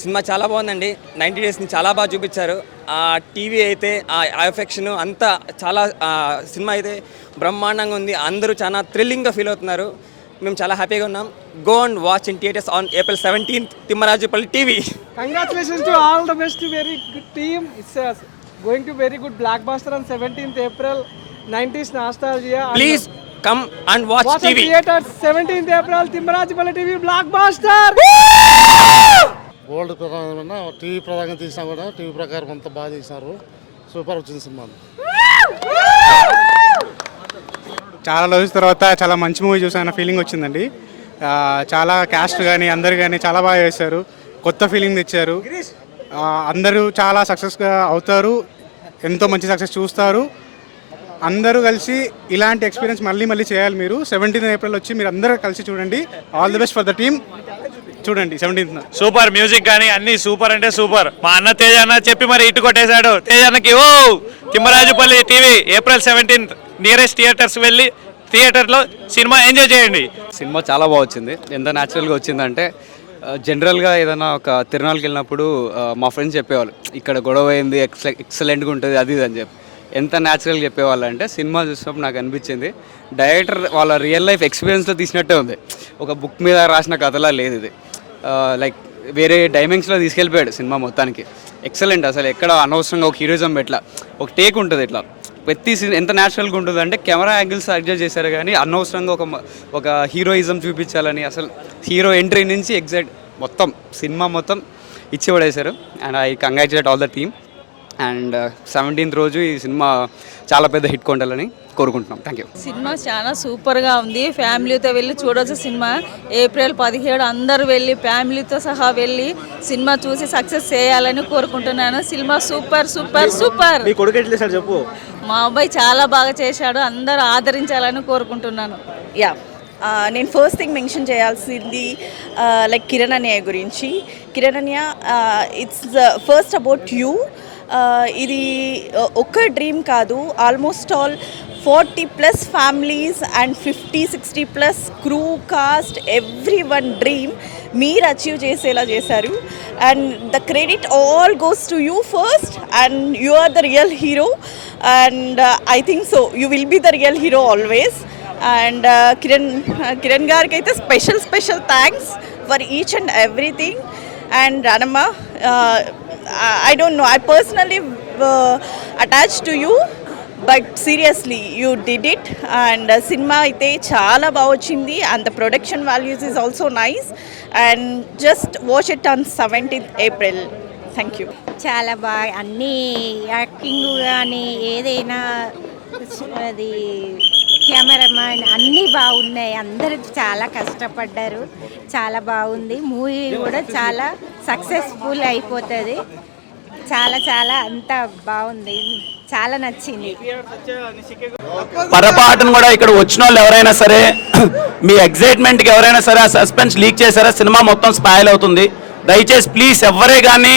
Cinema చాలా బాగుందండి. 90 డేస్ని చాలా బాగా చూపించారు. ఆ టీవీ అయితే ఆ ఎఫెక్షన్ అంతా చాలా సినిమా అయితే బ్రహ్మాండంగా ఉంది. అందరూ చాలా థ్రిల్లింగ్గా ఫీల్ అవుతున్నారు. మేము చాలా హ్యాపీగా ఉన్నాం. Go and watch in theaters on April 17th Thimmarajupalli TV. Congratulations to all the best, very good team. It's going to very good blockbuster on 17th April, 90s nostalgia. Please come and watch Watch on TV. theaters, 17th April, Thimmarajupalli TV blockbuster. Old ప్రకారం TV ప్రకారం తీసినా కూడా TV ప్రకారం అంతా బాగా తీసినారు. Super వచ్చింది cinema. చాలా రోజుల తర్వాత చాలా మంచి మూవీ చూసాన ఫీలింగ్ వచ్చిందండి. చాలా క్యాస్ట్ కానీ అందరు కానీ చాలా బాగా చేశారు. కొత్త ఫీలింగ్ తెచ్చారు. అందరూ చాలా సక్సెస్గా అవుతారు. ఎంతో మంచి సక్సెస్ చూస్తారు. అందరూ కలిసి ఇలాంటి ఎక్స్పీరియన్స్ మళ్ళీ మళ్ళీ చేయాలి. మీరు 17th April వచ్చి మీరు అందరూ కలిసి చూడండి. All the best for the team. చూడండి 17th. సూపర్ మ్యూజిక్ కానీ అన్ని సూపర్ అంటే సూపర్. మా అన్న తేజ అన్న చెప్పి మరి ఇటు కొట్టేశాడు. తేజ అన్నకి ఓ Thimmarajupalli TV April 17th nearest theaters వెళ్ళి థియేటర్లో సినిమా ఎంజాయ్ చేయండి. సినిమా చాలా బాగా వచ్చింది. ఎంత న్యాచురల్గా వచ్చిందంటే జనరల్గా ఏదైనా ఒక తిరునాళ్ళకి వెళ్ళినప్పుడు మా ఫ్రెండ్స్ చెప్పేవాళ్ళు ఇక్కడ గొడవ అయింది ఎక్సలెంట్గా ఉంటుంది అది ఇది అని చెప్పి ఎంత న్యాచురల్గా చెప్పేవాళ్ళు అంటే సినిమా చూసినప్పుడు నాకు అనిపించింది డైరెక్టర్ వాళ్ళ రియల్ లైఫ్ ఎక్స్పీరియన్స్లో తీసినట్టే ఉంది. ఒక బుక్ మీద రాసిన కథలా లేదు ఇది. లైక్ వేరే డైమెన్షన్లో తీసుకెళ్ళిపోయాడు సినిమా మొత్తానికి. ఎక్సలెంట్. అసలు ఎక్కడ అనవసరంగా ఒక హీరోయిజం పెట్లా ఒక టేక్ ఉంటుంది. ఇట్లా ప్రతి సీన్ ఎంత న్యాచురల్గా ఉంటుంది అంటే కెమెరా యాంగిల్స్ అడ్జస్ట్ చేశారు కానీ అనవసరంగా ఒక హీరోయిజం చూపించాలని అసలు హీరో ఎంట్రీ నుంచి ఎగ్జాక్ట్ మొత్తం సినిమా మొత్తం ఇచ్చి పడేశారు. And I congratulate all the team. And 17th రోజు ఈ సినిమా చాలా పెద్ద హిట్ కొండాలని కోరుకుంటున్నాం. Thank you. సినిమా చాలా సూపర్గా ఉంది. ఫ్యామిలీతో వెళ్ళి చూడవచ్చు సినిమా. April 17 అందరూ వెళ్ళి ఫ్యామిలీతో సహా వెళ్ళి సినిమా చూసి సక్సెస్ చేయాలని కోరుకుంటున్నాను. Cinema super super super. మీ కొడుకు ఎట్లా చేశాడు చెప్పు. మా అబ్బాయి చాలా బాగా చేశాడు. అందరూ ఆదరించాలని కోరుకుంటున్నాను. యా నేను ఫస్ట్ థింగ్ మెన్షన్ చేయాల్సింది లైక్ కిరణ్ అన్య గురించి. కిరణ్ అన్య ఇట్స్ ఫస్ట్ అబౌట్ యూ. ఇది ఒక్క డ్రీమ్ కాదు, almost all 40+ families and 50-60+ crew cast every one dream మీరు అచీవ్ చేసేలా చేశారు. And the credit all goes to you first and you are the real hero. And I think so you will be the real hero always. And Kiran గారికి అయితే special thanks for each and everything. And Ranamma, I don't know, I personally attached to you, but seriously you did it. And cinema aithe chaala baa vachindi and the production values is also nice. And just watch it on 17th April. Thank you. చాలా బాగా అన్నీ acting కానీ ఏదైనా అది cameraman అన్నీ బాగున్నాయి. అందరూ చాలా కష్టపడ్డారు. చాలా బాగుంది. మూవీ కూడా చాలా సక్సెస్ఫుల్ అయిపోతుంది. చాలా అంతా బాగుంది. చాలా నచ్చింది. పొరపాటును కూడా ఇక్కడ వచ్చిన వాళ్ళు ఎవరైనా సరే మీ ఎగ్జైట్మెంట్కి ఎవరైనా సరే ఆ సస్పెన్స్ లీక్ చేశారా సినిమా మొత్తం స్పాయిల్ అవుతుంది. దయచేసి ప్లీజ్ ఎవరే కానీ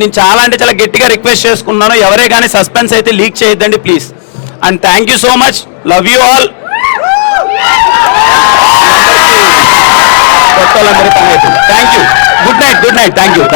నేను చాలా అంటే చాలా గట్టిగా రిక్వెస్ట్ చేసుకున్నాను, ఎవరే కానీ సస్పెన్స్ అయితే లీక్ చేయొద్దండి please. And thank you so much. Love you all. Thank you. Good night. Thank you.